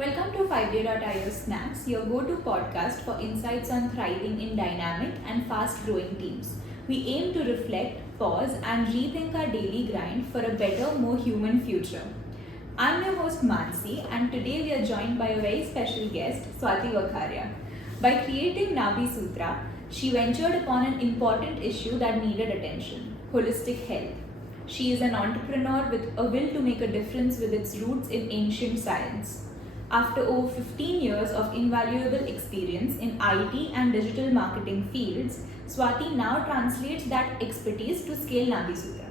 Welcome to 5day.io Snacks, your go to podcast for insights on thriving in dynamic and fast growing teams. We aim to reflect, pause, and rethink our daily grind for a better, more human future. I'm your host Mansi, and today we are joined by a very special guest, Swati Vakharia. By creating Nabi Sutra, she ventured upon an important issue that needed attention: holistic health. She is an entrepreneur with a will to make a difference with its roots in ancient science. After over 15 years of invaluable experience in IT and digital marketing fields, Swati now translates that expertise to scale Nabi Sutra.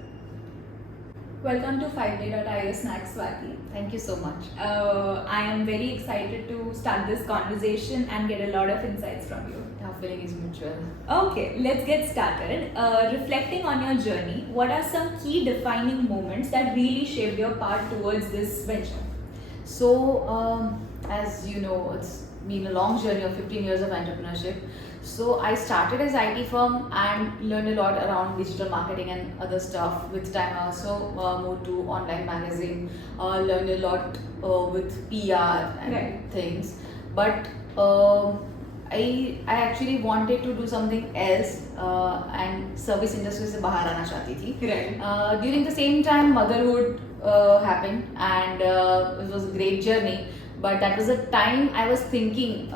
Welcome to 5day.io Snacks, Swati. Thank you so much. I am very excited to start this conversation and get a lot of insights from you. Our feeling is mutual. Okay, let's get started. Reflecting on your journey, what are some key defining moments that really shaped your path towards this venture? So, as you know, it's been a long journey of 15 years of entrepreneurship. So, I started as IT firm and learned a lot around digital marketing and other stuff. With time, I also moved to online magazine, learned a lot with PR and Right. things. But I actually wanted to do something else and service industry से बाहर आना चाहती थी. Right. During the same time, motherhood happened, and it was a great journey. But that was the time I was thinking,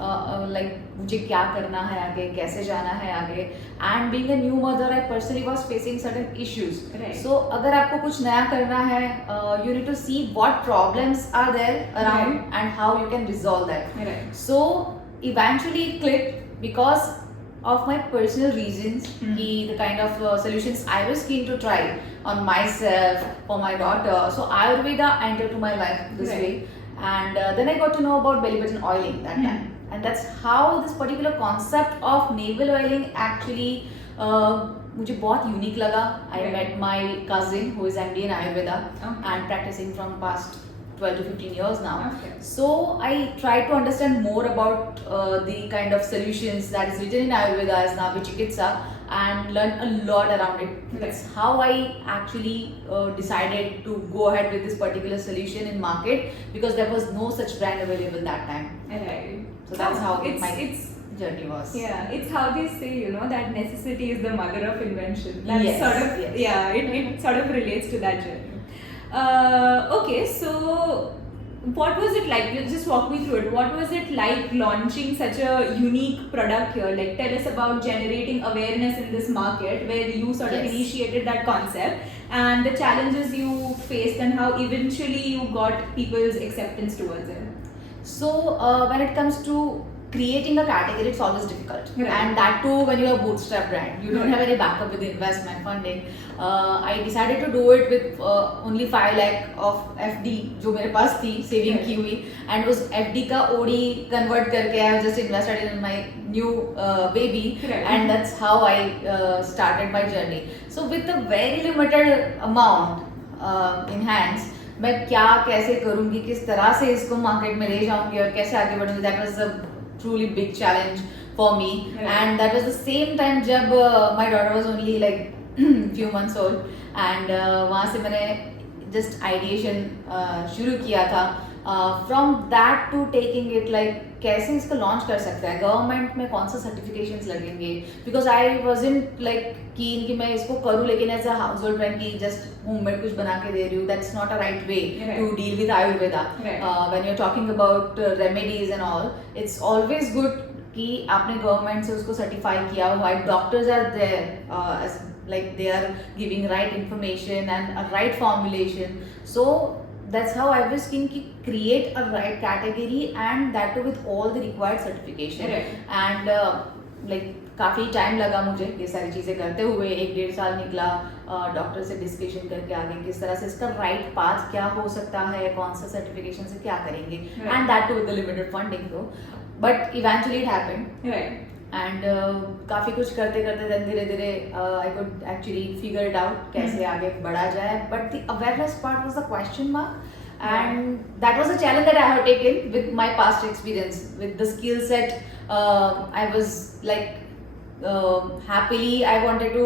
like, मुझे क्या करना है आगे, कैसे जाना है आगे. And being a new mother, I personally was facing certain issues. Right. So अगर आपको कुछ नया करना है, you need to see what problems are there around Right. and how you can resolve that. Right. So eventually it clicked because of my personal reasons, the kind of solutions I was keen to try on myself, for my daughter. So Ayurveda entered to my life this Right. way, and then I got to know about belly button oiling that time, and that's how this particular concept of navel oiling actually मुझे बहुत unique लगा. I Right. met my cousin who is MD in Ayurveda Okay. and practicing from past 12 to 15 years now. Okay. So I tried to understand more about the kind of solutions that is written in Ayurveda as Nabi Chikitsa and learn a lot around it. That's how I actually decided to go ahead with this particular solution in market, because there was no such brand available that time. Right. So that's how my it's journey was. yeah, it's how they say, that necessity is the mother of invention. That's Yes, sort of yes. yeah, it sort of relates to that journey. Okay, so what was it like? Just walk me through it. What was it like launching such a unique product here? Like, tell us about generating awareness in this market where you sort of Yes. initiated that concept and the challenges you faced and how eventually you got people's acceptance towards it. So when it comes to creating a category, it's always difficult. Right. And that too when you're a bootstrap brand, you don't Right. have any backup with investment funding. I decided to do it with only 5 lakh of FD जो मेरे पास थी saving Right. की हुई, and उस FD का OD convert करके I just invested in my new baby. Right. And that's how I started my journey. So with a very limited amount in hands, मैं क्या कैसे करूँगी, किस तरह से इसको मार्केट में ले जाऊँगी और कैसे आगे बढ़ूँगी, that was a truly big challenge for me. Right. And that was the same time जब my daughter was only like few months old, and वहाँ से मैंने just ideation शुरू किया था. From that to taking it like कैसे इसको launch कर सकते हैं, गवर्नमेंट में कौन सा सर्टिफिकेशंस लगेंगे, because I wasn't like keen कि मैं इसको करूँ लेकिन as a household brand की जस्ट होममेड कुछ बना के दे रही हूँ. That's not a right way Right. To deal with Ayurveda. Right. When you're talking about remedies and all, it's always good कि आपने गवर्नमेंट से उसको सर्टिफाई किया हुआ है. Doctors are there as like they are giving right information and a right formulation. So that's how I was keen to create a right category, and that too with all the required certification. Right. And like काफ़ी टाइम लगा मुझे ये सारी चीज़ें करते हुए. 1-1.5 साल निकला डॉक्टर से डिस्कशन करके आगे किस तरह से इसका राइट पाथ क्या हो सकता है, कौन सा सर्टिफिकेशन से क्या करेंगे, Right. And that too with the limited funding though. But eventually it happened, Right. And काफ़ी कुछ करते करते then धीरे धीरे I could actually figure it out कैसे आगे बढ़ा जाए. But the awareness part was the question mark, and that was a challenge that I have taken with my past experience, with the skill set I was like happily I wanted to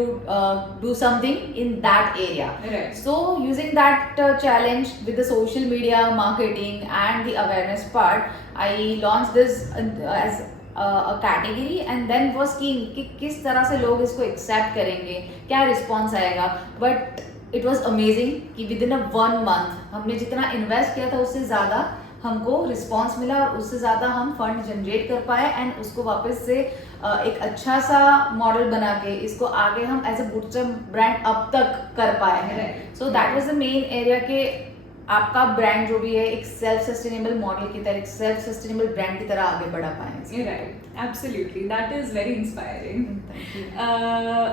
do something in that area. Right. So using that challenge with the social media marketing and the awareness part, I launched this as a category and then was keen कि किस तरह से लोग इसको accept करेंगे, क्या response आएगा. But it was amazing कि within a 1 month हमने जितना invest किया था उससे ज़्यादा हमको रिस्पॉन्स मिला और उससे ज़्यादा हम फंड जनरेट कर पाए एंड उसको वापस से एक अच्छा सा मॉडल बना के इसको आगे हम एज अ बूटस्ट्रैप ब्रांड अब तक कर पाए हैं. So that was the main area के आपका ब्रांड जो भी है एक सेल्फ सस्टेनेबल मॉडल की तरह, एक सेल्फ सस्टेनेबल ब्रांड की तरह आगे बढ़ा पाए. Right, absolutely. That is very inspiring. Thank you.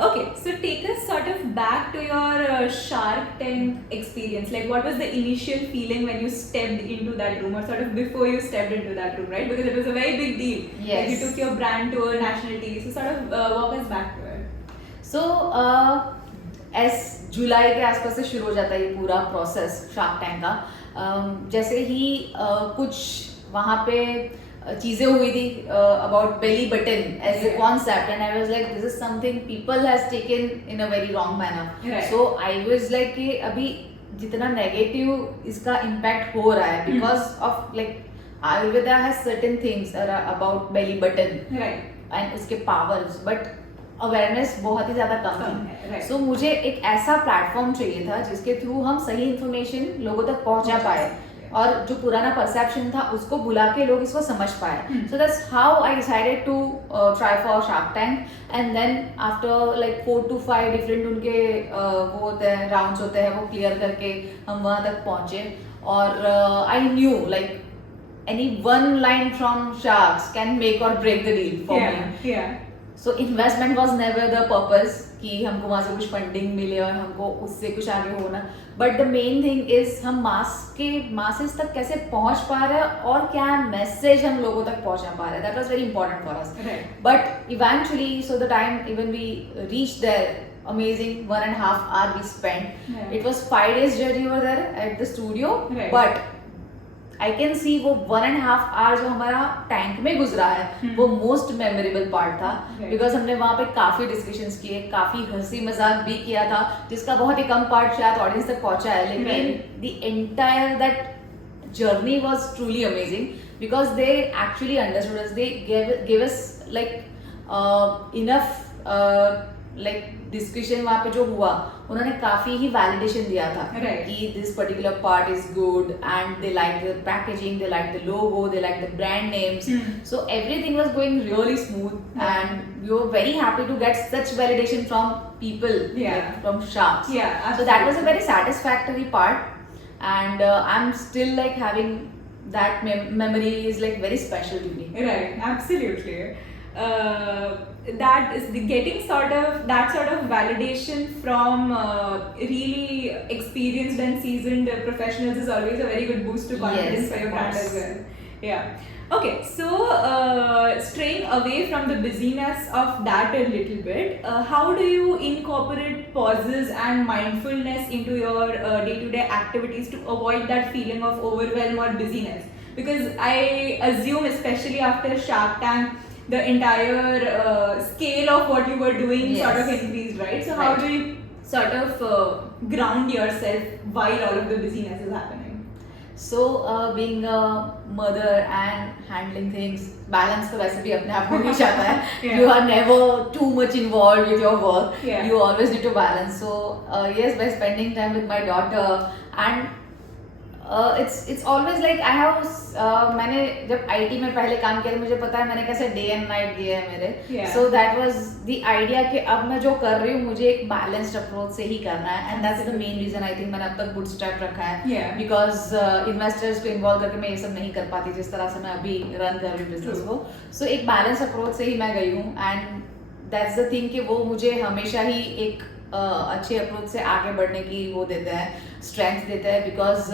Okay, so take us sort of back to your Shark Tank experience. Like, what was the initial feeling when you stepped into that room, or sort of before you stepped into that room, right? Because it was a very big deal. Yes. Like, you took your brand to a national TV. So, sort of walk us back to it. सो जुलाई के आसपास से शुरू हो जाता है ये पूरा process shark tank का. जैसे ही कुछ वहाँ पे चीज़ें हुई थी about belly button as a concept and I was like this is something people has taken in a very wrong manner. Right. So I was like कि अभी जितना नेगेटिव इसका इम्पैक्ट हो रहा है because of like Ayurveda has certain things about belly button Right. And उसके powers but awareness बहुत ही ज़्यादा कम कम थी. है, right. सो मुझे एक ऐसा प्लेटफॉर्म चाहिए था जिसके थ्रू हम सही इन्फॉर्मेशन लोगों तक पहुंचा पाए और जो पुराना परसेप्शन था उसको बुला के लोग इसको समझ पाए. So that's how I decided to try for Shark Tank and then after like 4 to 5 different उनके वो होते हैं राउंड्स होते हैं वो क्लियर करके हम वहाँ तक पहुँचे. और I knew like any one line from sharks can make or break the deal for me. Yeah. So investment was never the purpose कि हमको वहाँ से कुछ फंडिंग मिले और हमको उससे कुछ आगे होना. But the main thing is हम मासेस तक कैसे पहुँच पा रहे हैं और क्या मैसेज हम लोगों तक पहुँचा पा रहे हैं. That was very important for us. Right. But eventually so the time even we reach there amazing 1.5 hour we spent. Yeah. It was 5 days journey over there at the studio. Right. But I can see वो 1.5 hour जो हमारा टैंक में गुजरा है वो most memorable part था. Right. Because हमने वहाँ पे काफ़ी डिस्कशंस किए, काफ़ी हंसी मजाक भी किया था जिसका बहुत ही कम पार्ट शायद ऑडियंस तक पहुँचा है. लेकिन the entire that journey was truly amazing because they actually understood us. They give us like enough like discussion वहाँ पे जो हुआ उन्होंने काफ़ी ही वैलिडेशन दिया था Right. कि this particular part is good and they like the packaging, they like the logo, they like the brand names. So everything was going really smooth and we were very happy to get such validation from people from sharks. Yeah, So that was a very satisfactory part and I'm still like having that memory is like very special to me. Right, absolutely. That is getting that sort of validation from really experienced and seasoned professionals is always a very good boost to confidence Yes, for your of brand course. as well. Yeah. Okay, so straying away from the busyness of that a little bit, how do you incorporate pauses and mindfulness into your day-to-day activities to avoid that feeling of overwhelm or busyness? Because I assume, especially after Shark Tank, the entire scale of what you were doing sort of Yes. increased, right? So how Right. do you sort of ground yourself while all of the busyness is happening? So being a mother and handling things, balance तो वैसे भी अपने आप में नहीं आता है. Yeah. You are never too much involved with your work. Yeah. You always need to balance. So yes, by spending time with my daughter and it's always like I have मैंने जब IT में पहले काम किया तो मुझे पता है मैंने कैसे डे एंड नाइट दिए हैं मेरे. Yeah. So that was the idea कि अब मैं जो कर रही हूँ मुझे एक बैलेंस्ड अप्रोच से ही करना है and that's the main reason I think मैंने अब तक bootstrap रखा है. Yeah. Because इन्वेस्टर्स को इन्वॉल्व करके मैं ये सब नहीं कर पाती जिस तरह से मैं अभी रन कर रही हूँ बिजनेस को. सो एक बैलेंस अप्रोच से ही मैं गई हूँ एंड दैट्स द थिंग कि वो मुझे हमेशा ही एक अच्छे अप्रोच से आगे बढ़ने की वो देते हैं, स्ट्रेंथ देते हैं. Because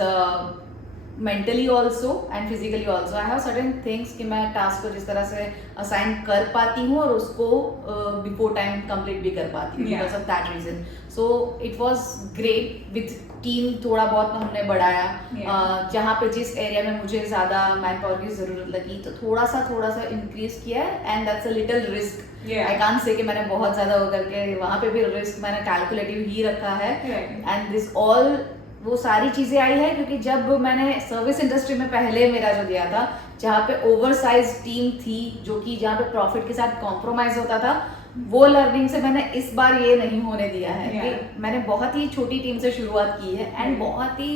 mentally also and physically also I have certain things कि मैं टास्क को जिस तरह से असाइन कर पाती हूँ और उसको बिफोर टाइम कंप्लीट भी कर पाती हूँ Yeah. Because of that reason. So it was great with team. थोड़ा बहुत हमने बढ़ाया. Yeah. जहाँ पे जिस एरिया में मुझे ज़्यादा मैन पावर की ज़रूरत लगी तो थोड़ा सा इंक्रीज किया है and that's a little risk. Yeah. I can't say कि मैंने बहुत ज़्यादा वो करके वहाँ पे भी रिस्क मैंने कैलकुलेटिव ही रखा है. Right. एंड दिस ऑल वो सारी चीज़ें आई है क्योंकि जब मैंने सर्विस इंडस्ट्री में पहले मेरा जो दिया था जहाँ पे ओवरसाइज टीम थी जो कि जहाँ पे प्रॉफिट के साथ कॉम्प्रोमाइज होता था वो लर्निंग से मैंने इस बार ये नहीं होने दिया है. Yeah. कि मैंने बहुत ही छोटी टीम से शुरुआत की है एंड बहुत ही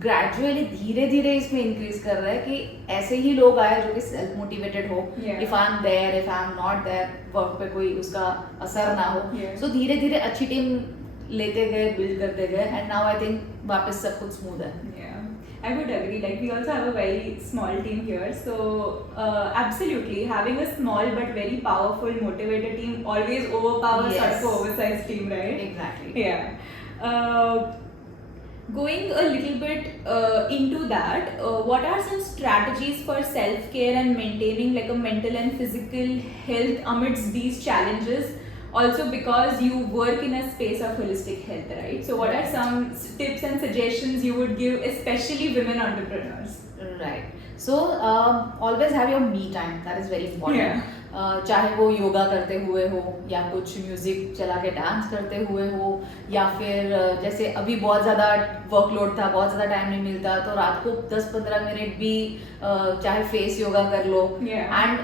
ग्रेजुअली धीरे धीरे इसमें इंक्रीज कर रहा है कि ऐसे ही लोग आए जो कि सेल्फ मोटिवेटेड हो. Yeah. If I am there if I am not there work पे कोई उसका असर ना हो. Yeah. सो धीरे धीरे अच्छी टीम लेते गए बिल्ड करते गए एंड नाउ आई थिंक वापस सब कुछ स्मूथ है. Yeah, I would agree. Like we also have a very small team here, so absolutely having a small but very powerful, motivated team always overpowers sort Yes. of an oversized team, right? Exactly. Yeah. Going a little bit into that, what are some strategies for self-care and maintaining like a mental and physical health amidst these challenges? Also because you work in a space of holistic health, right? So what are Right. some tips and suggestions you would give, especially women entrepreneurs? Right. So always have your me time. That is very important. Yeah. चाहे वो योगा करते हुए हो या कुछ म्यूजिक चला के डांस करते हुए हो या फिर जैसे अभी बहुत ज़्यादा वर्कलोड था, बहुत ज़्यादा टाइम नहीं मिलता तो रात को 10-15 मिनट भी चाहे फेस योगा कर लो. Yeah. And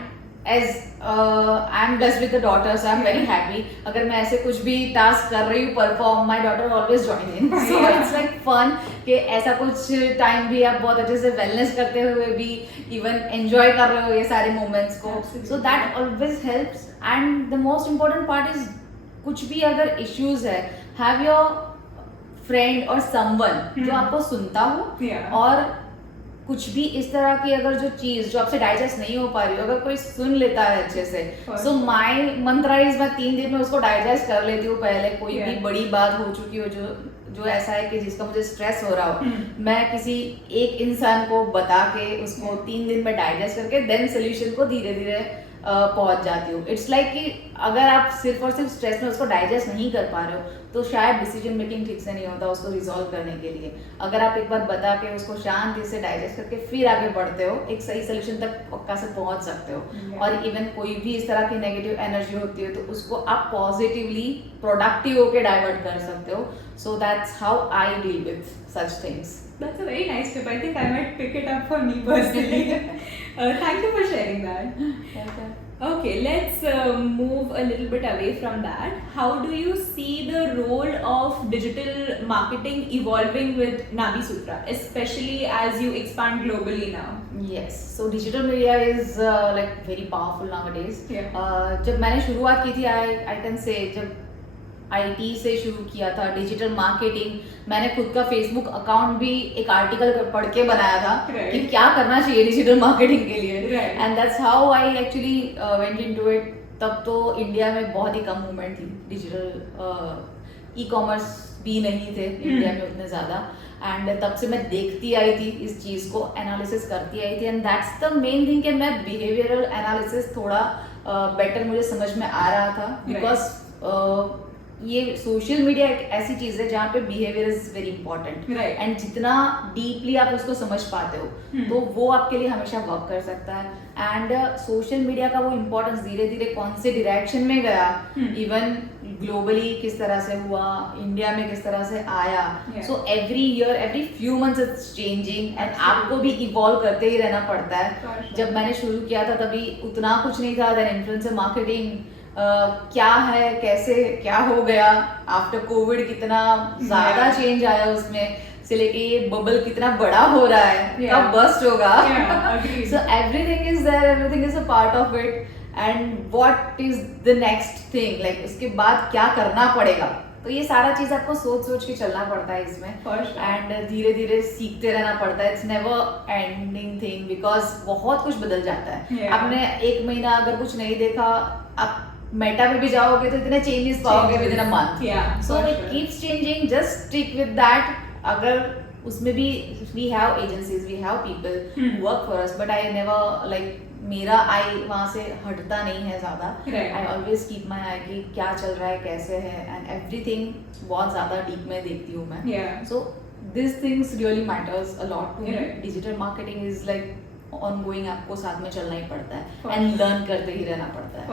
as I am blessed with the daughter so I am very happy. अगर मैं ऐसे कुछ भी टास्क कर रही हूँ perform my daughter always join in. So Yeah. It's like fun कि ऐसा कुछ टाइम भी आप बहुत अच्छे से वेलनेस करते हुए भी इवन एंजॉय कर रहे हो ये सारे मोमेंट्स को. Absolutely. So that always helps. And the most important part is कुछ भी अगर इश्यूज है हैव योर फ्रेंड और समवन जो आपको सुनता हो. Yeah. और कुछ भी इस तरह की अगर जो चीज जो आपसे डाइजेस्ट नहीं हो पा रही हो अगर कोई सुन लेता है अच्छे से. सो माई मंत्रा इज मैं 3 दिन में उसको डाइजेस्ट कर लेती हूँ. पहले कोई भी Yeah. बड़ी बात हो चुकी हो जो ऐसा है कि जिसका मुझे स्ट्रेस हो रहा हो मैं किसी एक इंसान को बता के उसको 3 दिन में डाइजेस्ट करके देन सोल्यूशन को धीरे धीरे पहुंच जाती हूँ. इट्स लाइक कि अगर आप सिर्फ और सिर्फ स्ट्रेस में उसको डाइजेस्ट नहीं कर पा रहे हो तो शायद डिसीजन मेकिंग ठीक से नहीं होता उसको रिजॉल्व करने के लिए. अगर आप एक बार बता के उसको शांति से डाइजेस्ट करके फिर आगे बढ़ते हो एक सही सोल्यूशन तक पक्का से पहुंच सकते हो. Yeah. और इवन कोई भी इस तरह की नेगेटिव एनर्जी होती है तो उसको आप पॉजिटिवली प्रोडक्टिव होके डाइवर्ट कर सकते हो. So that's how I deal with such things. That's a very nice tip. I think I might pick it up for me personally. Thank you for sharing that. Okay, let's move a little bit away from that. How do you see the role of digital marketing evolving with Nabi Sutra, especially as you expand globally now? Yes, so digital media is like very powerful nowadays. Yeah. जब मैंने शुरुआत की थी I can say जब IT से शुरू किया था डिजिटल मार्केटिंग मैंने खुद का फेसबुक अकाउंट भी एक आर्टिकल पढ़ के बनाया था Right. कि क्या करना चाहिए डिजिटल मार्केटिंग के लिए. Right. And that's how I actually went into it. तब तो इंडिया में बहुत ही कम मूवमेंट थी डिजिटल ई कॉमर्स भी नहीं थे इंडिया में उतने ज़्यादा. एंड तब से मैं देखती आई थी इस चीज़ को एनालिसिस करती आई थी. And that's the main thing कि मैं बिहेवियरल एनालिसिस थोड़ा बेटर मुझे समझ में आ रहा था बिकॉज ये सोशल मीडिया एक ऐसी चीज है जहाँ पे behaviour is very important. Right. And जितना डीपली आप उसको समझ पाते हो तो वो आपके लिए हमेशा वर्क कर सकता है. एंड सोशल मीडिया का वो इम्पोर्टेंस धीरे धीरे कौन से डायरेक्शन में गया इवन ग्लोबली किस तरह से हुआ इंडिया में किस तरह से आया. Yeah. So every year every few months it's changing and आपको भी इवॉल्व करते ही रहना पड़ता है. For sure. जब मैंने शुरू किया था तभी उतना कुछ नहीं था. देन इन्फ्लुएंसर मार्केटिंग क्या है कैसे क्या हो गया आफ्टर कोविड कितना ज्यादा Yeah. चेंज आया उसमें से लेके ये बबल कितना बड़ा हो रहा है Yeah. कब बस्ट होगा. Yeah, agreed. So everything is there everything is a part of it. And what is the next thing like उसके बाद क्या करना पड़ेगा तो ये सारा चीज आपको सोच सोच के चलना पड़ता है इसमें. For sure. एंड धीरे धीरे सीखते रहना पड़ता है. It's never ending thing because बहुत कुछ बदल जाता है. Yeah. आपने एक महीना अगर कुछ नहीं देखा आप मेटा में भी जाओगे तो इतने चेंजेस पाओगे with in a month. Yeah, so for it sure. Keeps changing. Just stick with that. अगर उसमें भी we have agencies, we have people who work for us, but I never like मेरा आई वहाँ से हटता नहीं है ज़्यादा. आई ऑलवेज कीप माई आई कि क्या चल रहा है, कैसे है, एंड एवरीथिंग बहुत ज़्यादा डीप में देखती हूँ मैं. So this things really matters a lot to me. Digital marketing is like ongoing, आपको साथ में चलना ही पड़ता है एंड लर्न करते ही रहना पड़ता है.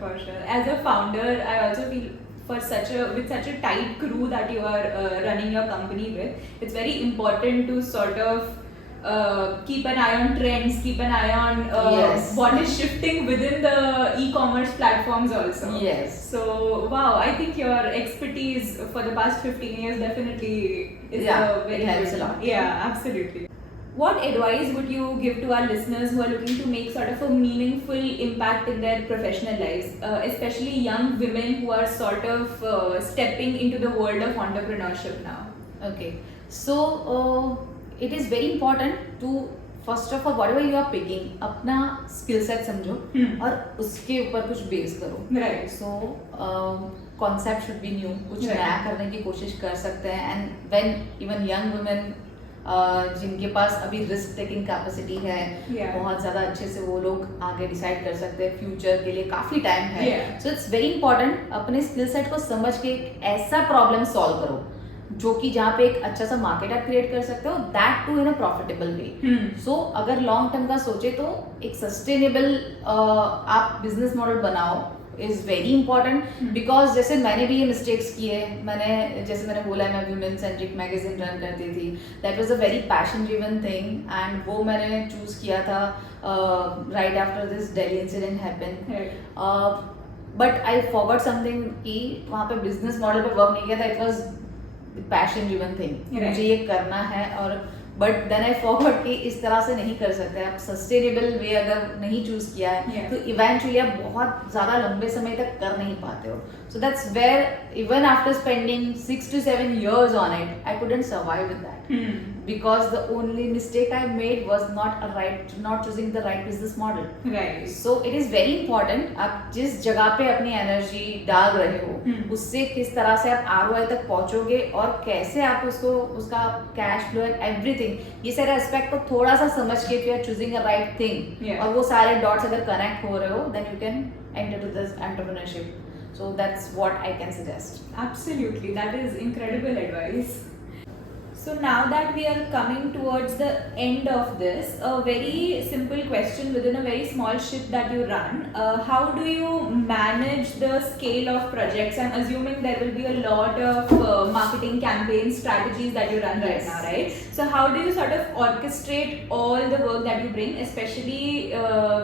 For sure. As a founder, I also feel with such a tight crew that you are running your company with, it's very important to sort of keep an eye on trends, keep an eye on what is shifting within the e-commerce platforms also. Yes. So wow, I think your expertise for the past 15 years definitely is very it helps good. a lot. Yeah, absolutely. What advice would you give to our listeners who are looking to make sort of a meaningful impact in their professional lives, especially young women who are sort of stepping into the world of entrepreneurship now? Okay, so it is very important to first of all whatever you are picking, अपना skill set समझो और उसके ऊपर कुछ base करो. Right. So concept should be new, कुछ नया करने की कोशिश कर सकते हैं. And when even young women जिनके पास अभी रिस्क टेकिंग कैपेसिटी है, बहुत ज़्यादा अच्छे से वो लोग आगे डिसाइड कर सकते हैं, फ्यूचर के लिए काफ़ी टाइम है. सो इट्स वेरी इंपॉर्टेंट अपने स्किल सेट को समझ के एक ऐसा प्रॉब्लम सॉल्व करो जो कि जहाँ पे एक अच्छा सा मार्केट आप क्रिएट कर सकते हो, that too in a profitable way. So अगर लॉन्ग टर्म का सोचे तो एक सस्टेनेबल आप बिजनेस मॉडल बनाओ इज वेरी इंपॉर्टेंट. बिकॉज जैसे मैंने भी ये मिस्टेक्स किए, जैसे मैंने बोला मैं वुमेन सेंट्रिक मैगजीन रन करती थी. That was a very passion driven thing and वो मैंने चूज किया था right after this Delhi incident happen. But I forgot something कि वहाँ पे बिजनेस मॉडल पे वर्क नहीं किया था. It was passion driven thing, मुझे ये करना है. और बट देन आई फॉरगॉट कि इस तरह से नहीं कर सकते आप. सस्टेनेबल वे अगर नहीं चूज किया है तो इवेंचुअली आप बहुत ज़्यादा लंबे समय तक कर नहीं पाते हो. So that's where even after spending 6 to 7 years on it, I couldn't survive with that. Because the only mistake I made was not choosing the right business model. Right. So it is very important आप जिस जगह पे अपनी एनर्जी डाल रहे हो उससे किस तरह से आप ROI तक पहुंचोगे और कैसे आप उसका कैश फ्लो एंड एवरीथिंग, ये सारे एस्पेक्ट को थोड़ा सा समझ के if you are choosing a right thing और वो सारे डॉट्स अगर कनेक्ट हो रहे हो then you can enter to this entrepreneurship. So that's what I can suggest. Absolutely, that is incredible advice. So now that we are coming towards the end of this, a very simple question within a very small ship that you run. How do you manage the scale of projects? I'm assuming there will be a lot of marketing campaign strategies that you run right now, right? So how do you sort of orchestrate all the work that you bring, especially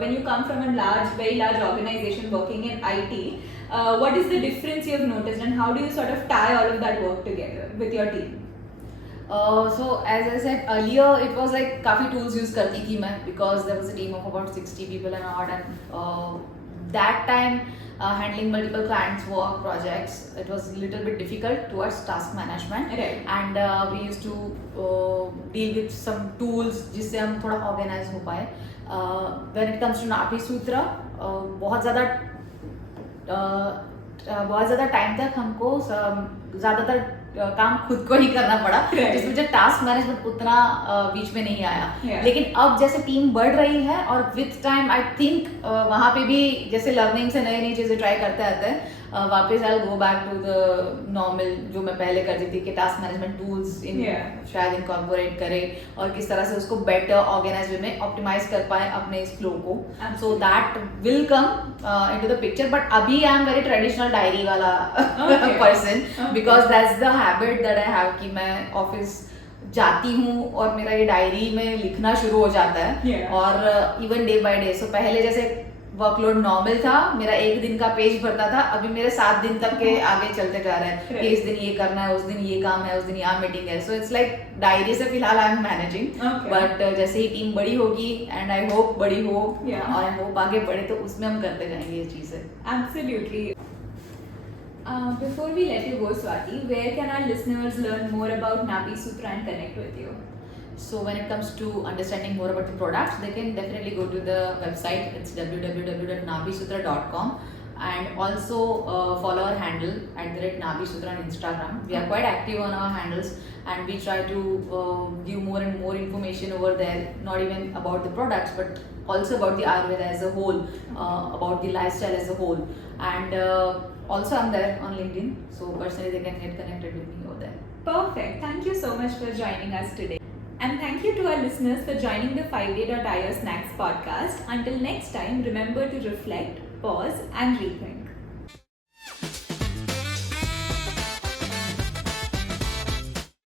when you come from a very large organization working in IT? What is the difference you have noticed and how do you sort of tie all of that work together with your team? So as I said earlier, it was like काफ़ी tools use करती थी मैं because there was a team of about 60 people and all, and that time handling multiple clients work projects, it was a little bit difficult towards task management. Right. And we used to deal with some tools जिससे हम थोड़ा organize हो पाए. When it comes to Napi Sutra, बहुत ज़्यादा टाइम तक हमको ज़्यादातर काम खुद को ही करना पड़ा, जिसमें मुझे टास्क मैनेजमेंट उतना बीच में नहीं आया. लेकिन अब जैसे टीम बढ़ रही है और विथ टाइम आई थिंक वहाँ पे भी जैसे लर्निंग से नई नई चीज़ें ट्राई करते आते हैं. वापस I go back to the normal जो मैं पहले करती थी कि टास्क मैनेजमेंट टूल्स शायद इनकॉर्पोरेट करें और किस तरह से उसको बेटर ऑर्गेनाइज वे में ऑप्टिमाइज कर पाए अपने इस फ्लो को. So that will come into the picture. But अभी I am very traditional diary वाला person because that's the habit that I have कि मैं ऑफिस जाती हूँ और मेरा ये डायरी में लिखना शुरू हो जाता है. और इवन डे बाय डे. सो पहले जैसे वर्कलोड नॉर्मल था, मेरा एक दिन का पेज भरता था, अभी मेरे 7 दिन तक के आगे चलते जा रहे हैं कि इस दिन ये करना है, उस दिन ये काम है, उस दिन यहाँ मीटिंग है. सो इट्स लाइक डायरी से फिलहाल आई एम मैनेजिंग. बट जैसे ही टीम बड़ी होगी एंड आई होप बड़ी हो और आई होप आगे बढ़े तो उसमें हम करते जाएंगे ये चीजें. Absolutely. Before we let you go, Swati, where can our listeners learn more about Napi Sutra and connect with you? So when it comes to understanding more about the products, they can definitely go to the website. It's www.nabisutra.com. and also follow our handle @NabiSutra on Instagram. We are quite active on our handles, and we try to give more and more information over there, not even about the products but also about the Ayurveda as a whole, about the lifestyle as a whole. And also I'm there on LinkedIn, so personally they can get connected with me over there. Perfect. Thank you so much for joining us today. And thank you to our listeners for joining the 5day.io Snacks podcast. Until next time, remember to reflect, pause, and rethink.